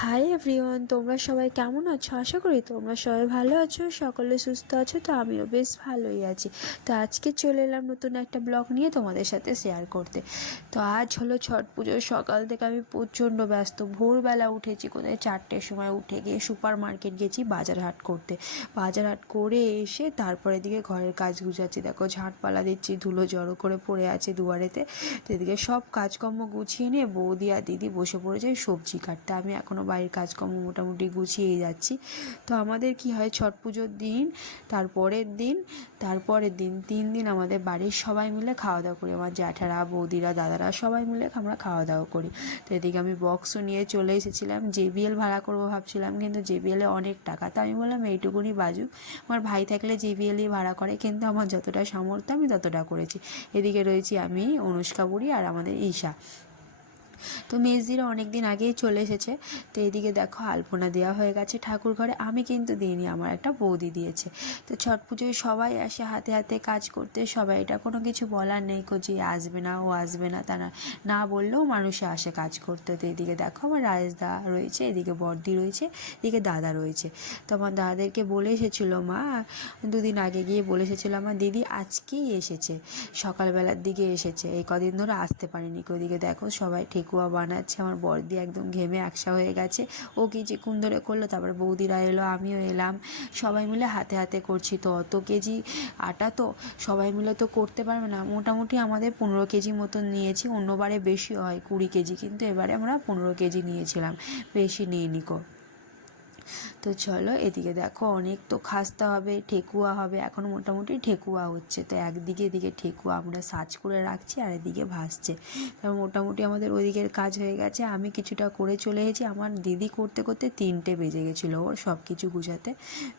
Hi everyone তোমরা সবাই কেমন আছো? আশা করি তোমরা সবাই ভালো আছো, সকলে সুস্থ আছো, তো আমিও বেশ ভালোই আছি। তো আজকে চলে এলাম নতুন একটা ব্লগ নিয়ে তোমাদের সাথে শেয়ার করতে। তো আজ হলো ছট পুজোর সকাল থেকে আমি প্রচণ্ড ব্যস্ত। ভোরবেলা উঠেছি কোথায়? চারটের সময় উঠে গিয়ে সুপার মার্কেট গেছি বাজার হাট করতে। বাজার হাট করে এসে তারপরে দিকে ঘরের কাজ গুছাচ্ছি। দেখো, ঝাঁটপালা দিচ্ছি, ধুলো জড়ো করে পড়ে আছে দুয়ারেতে। এদিকে সব কাজকর্ম গুছিয়ে নিয়ে বৌদি আর দিদি বসে পড়েছে সবজি কাটতে। আমি এখনও বাড়ির কাজকর্ম মোটামুটি গুছিয়েই যাচ্ছি। তো আমাদের কি হয়, ছট পুজোর দিন, তারপরের দিন তারপরের দিন, তিন দিন আমাদের বাড়ির সবাই মিলে খাওয়া দাওয়া করি। আমার জ্যাঠারা, বৌদিরা, দাদারা সবাই মিলে আমরা খাওয়া দাওয়া করি। তো এদিকে আমি বক্সও নিয়ে চলে এসেছিলাম। জেবিএল ভাড়া করব ভাবছিলাম, কিন্তু জেবিএলে অনেক টাকা। তো আমি বললাম, এইটুকুনি বাজুক। আমার ভাই থাকলে জেবিএলই ভাড়া করে, কিন্তু আমার যতটা সামর্থ্য, আমি ততটা করেছি। এদিকে রয়েছি আমি, অনুষ্কা বুড়ি আর আমাদের ঈশা। তো মেজদিরা অনেক দিন আগেই চলে এসেছে। তো এদিকে দেখো আলপনা দেওয়া হয়ে গেছে ঠাকুর ঘরে। আমি কিন্তু দিইনি, আমার একটা বৌদি দিয়েছে। তো ছট পুজোয় সবাই আসে, হাতে হাতে কাজ করতে। সবাই এটা কোনো কিছু বলার নেই কো যে আসবে না, ও আসবে না, তা না। বললেও মানুষে আসে কাজ করতে। তো এদিকে দেখো আমার রাজদা রয়েছে, এদিকে বর্দি রয়েছে, এদিকে দাদা রয়েছে। তো আমার দাদাদেরকে বলে এসেছিল মা, দুদিন আগে গিয়ে বলে এসেছিল আমার দিদি আজকেই এসেছে, সকালবেলার দিকে এসেছে। এই কদিন ধরে আসতে পারেনি। ওদিকে দেখো সবাই ঠেকুয়া বানাচ্ছে, আমার বর্দি একদম ঘেমে একসা হয়ে গেছে। ও কি চিকুন ধরে করল, তারপর বৌদিরা এলো, আমিও এলাম। সবাই মিলে হাতে হাতে করছি তো, অত কেজি আটা তো সবাই মিলে তো করতে পারবে না। মোটামুটি আমাদের পনেরো কেজি মতন নিয়েছি, অন্যবারে বেশি হয়, কুড়ি কেজি। কিন্তু এবারে আমরা পনেরো কেজি নিয়েছিলাম, বেশি নিয়ে নিকো তো চলো এদিকে দেখো, অনেক তো খাস্তা হবে, ঠেকুয়া হবে, এখন মোটামুটি ঠেকুয়া হচ্ছে। তো একদিকে এদিকে ঠেকুয়া আমরা সাজ করে রাখছি, আর এদিকে ভাসছে। তারপর মোটামুটি আমাদের ওদিকের কাজ হয়ে গেছে। আমি কিছুটা করে চলে এসেছি। আমার দিদি করতে করতে তিনটে বেজে গেছিল ওর সব কিছু গুছাতে।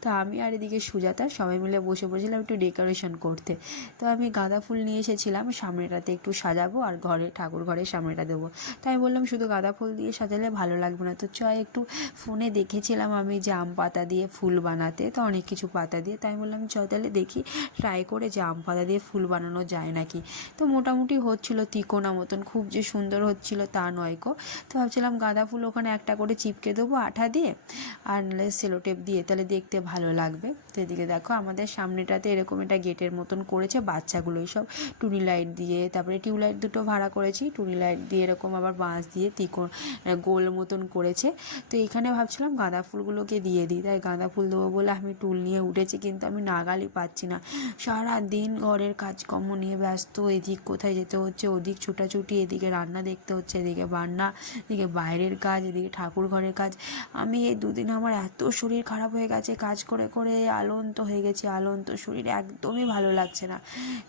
তো আমি আর এদিকে সুজাতা সবাই মিলে বসে পড়েছিলাম একটু ডেকোরেশন করতে। তো আমি গাঁদা ফুল নিয়ে এসেছিলাম, সামনেটাতে একটু সাজাবো আর ঘরে, ঠাকুর ঘরের সামনেটা দেবো। তাই বললাম, শুধু গাঁদা ফুল দিয়ে সাজালে ভালো লাগবে না। তো চয় একটু ফোনে দেখেছিলাম আমি যে আম পাতা দিয়ে ফুল বানাতে, তো অনেক কিছু পাতা দিয়ে। তাই বললাম চ তাহলে দেখি ট্রাই করে যে আম পাতা দিয়ে ফুল বানানো যায় নাকি? তো মোটামুটি হচ্ছিল তিকোনা মতন, খুব যে সুন্দর হচ্ছিল তা নয় কো তো ভাবছিলাম গাঁদা ফুল ওখানে একটা করে চিপকে দেবো আঠা দিয়ে, আর নাহলে সেলোটেপ দিয়ে, তাহলে দেখতে ভালো লাগবে। তো এদিকে দেখো, আমাদের সামনেটাতে এরকম একটা গেটের মতন করেছে বাচ্চাগুলোই সব। টুনি লাইট দিয়ে, তারপরে টিউবলাইট দুটো ভাড়া করেছি, টুনি লাইট দিয়ে এরকম আবার বাঁশ দিয়ে তিকো, গোল মতন করেছে। তো এখানে ভাবছিলাম গাঁদা ফুলগুলোকে দিয়ে দিই। তাই গাঁদা ফুল দেবো বলে আমি টুল নিয়ে উঠেছি কিন্তু আমি নাগালই পাচ্ছি না। সারা দিন ঘরের কাজকর্ম নিয়ে ব্যস্ত, এদিক কোথায় যেতে হচ্ছে, ওদিক ছোটাছুটি, এদিকে রান্না দেখতে হচ্ছে, এদিকে বান্না, এদিকে বাইরের কাজ, এদিকে ঠাকুর ঘরের কাজ। আমি এই দুদিন আমার এত শরীর খারাপ হয়ে গেছে, কাজ করে করে আলন্ত হয়ে গেছে, আলন্ত শরীর একদমই ভালো লাগছে না।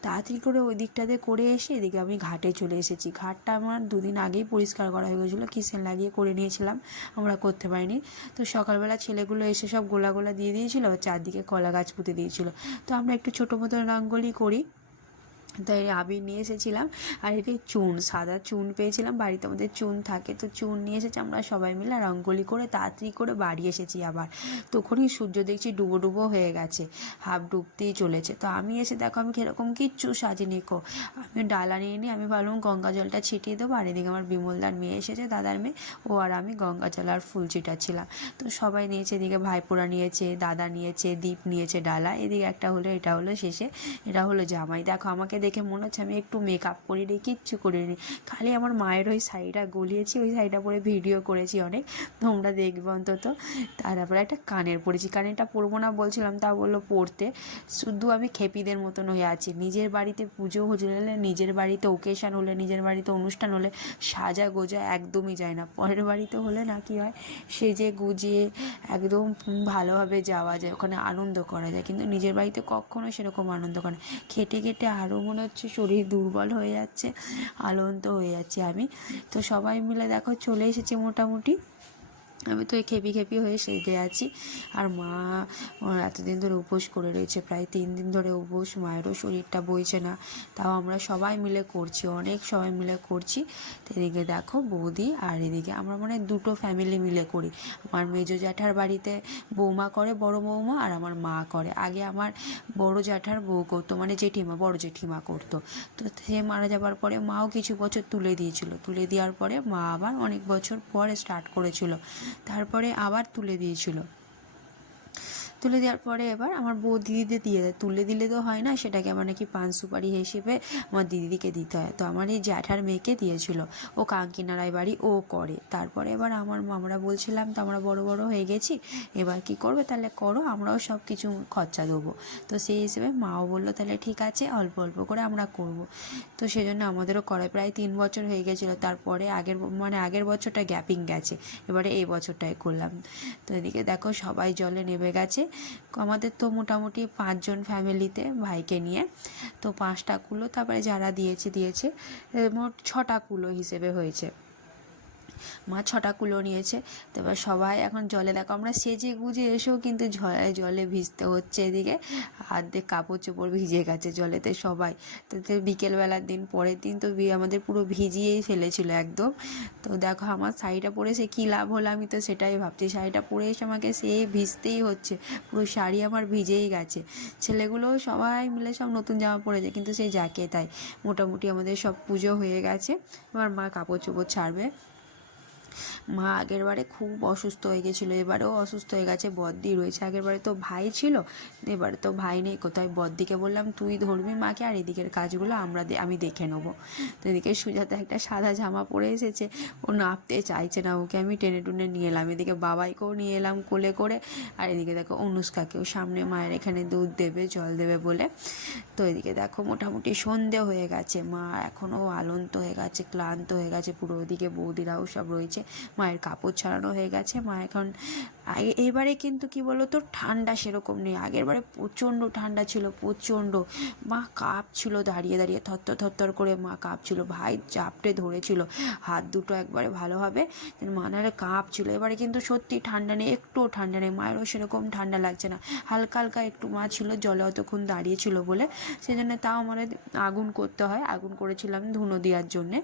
তাড়াতাড়ি করে ওই দিকটাতে করে এসে এদিকে আমি ঘাটে চলে এসেছি। ঘাটটা আমার দুদিন আগেই পরিষ্কার করা হয়ে গেছিল কিসেন লাগিয়ে করে নিয়েছিলাম, আমরা করতে পারিনি। তো সকালবেলা ছেলেগুলো এসে সব গোলা গোলা দিয়ে দিয়েছিলো চারদিকে কলা গাছ পুঁতে দিয়েছিল। তো আমরা একটু ছোটো মতো রঙ্গোলি করি। তাই আবির নিয়ে এসেছিলাম। আর এটি চুন, সাদা চুন পেয়েছিলাম, বাড়িতে আমাদের চুন থাকে। তো চুন নিয়ে এসেছি আমরা সবাই মিলে রঙ্গোলি করে, তাড়াতাড়ি করে বাড়ি এসেছি আবার। তখনই সূর্য দেখছি ডুবো ডুবো হয়ে গেছে, হাফ ডুবতেই চলেছে। তো আমি এসে দেখো, আমি কীরকম কিচ্ছু সাজিনি কো। আমি ডালা নিয়ে নিই, আমি ভাবলাম গঙ্গা জলটা ছিটিয়ে দেবো, আর এদিকে আমার বিমলদার মেয়ে এসেছে, দাদার মেয়ে। ও আর আমি গঙ্গা জল আর ফুল ছিটাচ্ছিলাম। তো সবাই নিয়েছে, এদিকে ভাইপোরা নিয়েছে, দাদা নিয়েছে, দীপ নিয়েছে ডালা। এদিকে একটা হলো, এটা হলো শেষে, এটা হলো জামাই। দেখো, আমাকে দেখে মনে হচ্ছে আমি একটু মেকআপ করিনি কিচ্ছু করিনি খালি আমার মায়ের ওই শাড়িটা গলিয়েছি, ওই শাড়িটা পরে ভিডিও করেছি অনেক, তোমরা দেখবে অন্তত। তারপরে একটা কানের পরেছি, কানেরটা পরবো না বলছিলাম, তা বলল পরতে। শুধু আমি খেপিদের মতন হয়ে আছি, নিজের বাড়িতে পুজো হলে নিজের বাড়িতে ওকেশান হলে, নিজের বাড়িতে অনুষ্ঠান হলে সাজা গোজা একদমই যায় না। পরের বাড়িতে হলে না কি হয়, সেজে গুজিয়ে একদম ভালোভাবে যাওয়া যায়, ওখানে আনন্দ করা যায়। কিন্তু নিজের বাড়িতে কখনো সেরকম আনন্দ করে খেটে খেটে আরও মনে হচ্ছে শরীর দুর্বল হয়ে যাচ্ছে, আলন্ত হয়ে যাচ্ছি আমি। তো সবাই মিলে দেখো চলে এসেছে মোটামুটি। আমি তো খেপি খেপি হয়ে সেজে আছি। আর মা এতদিন ধরে উপোস করে রয়েছে, প্রায় তিন দিন ধরে উপোস, মায়েরও শরীরটা বইছে না। তাও আমরা সবাই মিলে করছি, অনেক সবাই মিলে করছি। তো এদিকে দেখো বৌদি আর এদিকে আমরা মানে দুটো ফ্যামিলি মিলে করি। আমার মেজো জ্যাঠার বাড়িতে বৌমা করে, বড় বৌমা আর আমার মা করে। আগে আমার বড় জ্যাঠার বউ করতো মানে জেঠিমা, বড় জেঠিমা করতো। তো সে মারা যাবার পরে মাও কিছু বছর তুলে দিয়েছিল। তুলে দেওয়ার পরে মা আবার অনেক বছর পরে স্টার্ট করেছিল। তারপরে আবার তুলে দিয়েছিল। তুলে দেওয়ার পরে এবার আমার বউ দিদিদের দিয়ে দেয়। তুলে দিলে তো হয় না, সেটাকে আমার নাকি পান সুপারি হিসেবে আমার দিদিকে দিতে হয়। তো আমার এই জ্যাঠার মেয়েকে দিয়েছিল। ও কাঙ্কিনারায় বাড়ি, ও করে। তারপরে এবার আমার আমরা বলছিলাম, তো আমরা বড় বড় হয়ে গেছি, এবার কি করবে? তাহলে করো, আমরাও সব কিছু খরচা দেবো। তো সেই হিসেবে মাও বলল, তাহলে ঠিক আছে, অল্প অল্প করে আমরা করব। তো সেই জন্য আমাদেরও করে প্রায় তিন বছর হয়ে গেছিল। তারপরে আগের মানে আগের বছরটা গ্যাপিং গেছে, এবারে এই বছরটাই করলাম। তো এদিকে দেখো সবাই জলে নেমে গেছে। আমাদের তো মোটামুটি পাঁচজন ফ্যামিলিতে ভাইকে নিয়ে। তো পাঁচটা কুলো তারপরে যারা দিয়েছে দিয়েছে মোট ছটা কুলো হিসেবে হয়েছে। মা ছটা কুলো নিয়েছে। তো এবার সবাই এখন জলে দেখো, আমরা সেজে গুজে এসেও কিন্তু জলে ভিজতে হচ্ছে এদিকে। অর্ধেক কাপড় চোপড় ভিজে গেছে জলেতে সবাই। তো বিকেলবেলার দিন, পরের দিন তো আমাদের পুরো ভিজিয়েই ফেলেছিল একদম। তো দেখো আমার শাড়িটা পরে সে কী লাভ হলো আমি তো সেটাই ভাবছি। শাড়িটা পরে এসে আমাকে সেই ভিজতেই হচ্ছে, পুরো শাড়ি আমার ভিজেই গেছে। ছেলেগুলোও সবাই মিলে সব নতুন জামা পরেছে, কিন্তু সেই যাকে তাই। মোটামুটি আমাদের সব পুজো হয়ে গেছে। এবার মা কাপড় চোপড় ছাড়বে। মা আগের বারে খুব অসুস্থ হয়ে গেছিল, এবারেও অসুস্থ হয়ে গেছে, বদ্দি রয়েছে। আগের বারে তো ভাই ছিল, এবারে তো ভাই নেই, কোথায়? বদ্দিকে বললাম, তুই ধরবি মাকে আর এদিকের কাজগুলো আমরা আমি দেখে নেব। তো এদিকে সুজাতা একটা সাদা জামা পরে এসেছে, ও নাপতে চাইছে না ওকে, আমি টেনে টুনে নিয়ে এলাম। এদিকে বাবাইকেও নিয়ে এলাম কোলে করে, আর এদিকে দেখো অনুষ্কাকেও সামনে মায়ের এখানে দুধ দেবে, জল দেবে বলে। তো এদিকে দেখো মোটামুটি সন্ধে হয়ে গেছে মা, এখনও আলন্ত হয়ে গেছে, ক্লান্ত হয়ে গেছে, পুরো ওদিকে বৌদিরাও সব রয়েছে। মায়ের কাপড় ছাড়ানো হয়ে গেছে। মা এখন এবারে কিন্তু কি বলতো, ঠান্ডা সেরকম নেই। আগের বারে প্রচণ্ড ঠান্ডা ছিল, প্রচণ্ড। মা কাঁপছিল দাঁড়িয়ে দাঁড়িয়ে, থরথর থরথর করে মা কাঁপছিল। ভাই চাপটে ধরেছিল, হাত দুটো একবারে ভালোভাবে মানারে কাঁপছিল। এবারে কিন্তু সত্যি ঠান্ডা নেই, একটুও ঠান্ডা নেই। মায়েরও সেরকম ঠান্ডা লাগছে না। হালকা হালকা একটু মা ছিল, জলে অতক্ষণ দাঁড়িয়ে ছিল বলে। সেই জন্য তাও আমার আগুন করতে হয়। আগুন করেছিলাম ধুনো দেওয়ার জন্যে।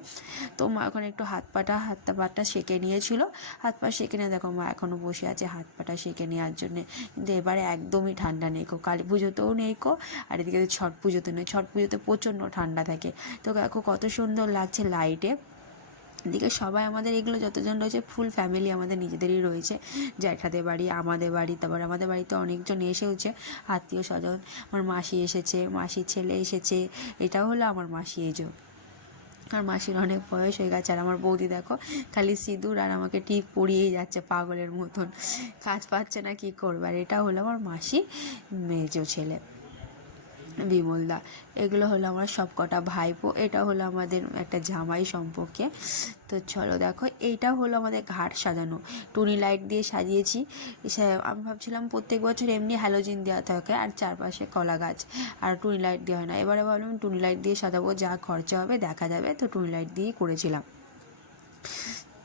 তো মা এখন একটু হাত পাটা হাত পাটা সেঁকে নিয়েছিল। হাত পা সেঁকে নিয়ে, দেখো মা এখনও বসে আছে, হাত পাটা সেঁকে নেওয়ার জন্যে। কিন্তু এবারে একদমই ঠান্ডা নেই কো কালী পুজোতেও নেই কো আর এদিকে ছট পুজোতে নেই। ছট পুজোতে প্রচণ্ড ঠান্ডা থাকে। তো দেখো কত সুন্দর লাগছে লাইটে। এদিকে সবাই আমাদের, এগুলো যতজন রয়েছে, ফুল ফ্যামিলি আমাদের নিজেদেরই রয়েছে। জ্যাঠাদের বাড়ি, আমাদের বাড়ি, তারপর আমাদের বাড়িতে অনেকজন এসেওছে, আত্মীয় স্বজন। আমার মাসি এসেছে, মাসির ছেলে এসেছে, এটাও হলো আমার মাসি এজো আর মাসির অনেক বয়স হয়ে গেছে আর আমার বৌদি দেখো খালি সিঁদুর আর আমাকে টিপ পরিয়েই যাচ্ছে পাগলের মতন। কাজ পাচ্ছে না, কি করবে? আর এটা হলো আমার মাসি মেজো ছেলে। বিমলদা। এগুলো হলো আমার সব কটা ভাইপো, এটা হলো আমাদের একটা জামাই সম্পর্কে। তো চলো দেখো, এইটা হলো আমাদের ঘাট সাজানো। টুনি লাইট দিয়ে সাজিয়েছি। আমি ভাবছিলাম প্রত্যেক বছর এমনি হ্যালোজিন দেওয়া থাকে আর চারপাশে কলা গাছ। আর টুনি লাইট দেওয়া হয় না। এবারে ভাবলাম টুনি লাইট দিয়ে সাজাবো, যা খরচা হবে দেখা যাবে। তো টুনি লাইট দিয়েই করেছিলাম।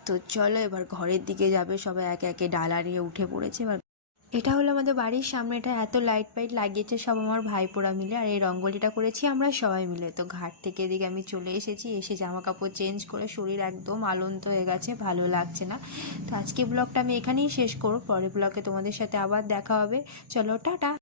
তো চলো এবার ঘরের দিকে যাবে। সবাই একে একে ডালা নিয়ে উঠে পড়েছে। এবার এটা হলো আমাদের বাড়ির সামনে, এটা এত লাইট ফাইট লাগিয়েছে সব আমার ভাইপোরা মিলে, আর এই রঙ্গোলিটা করেছি আমরা সবাই মিলে। তো ঘাট থেকে এদিকে আমি চলে এসেছি, এসে জামা কাপড় চেঞ্জ করে শরীর একদম আলন্ত হয়ে গেছে, ভালো লাগছে না। তো আজকে ব্লগটা আমি এখানেই শেষ করব, পরের ব্লগে তোমাদের সাথে আবার দেখা হবে। চলো, টাটা!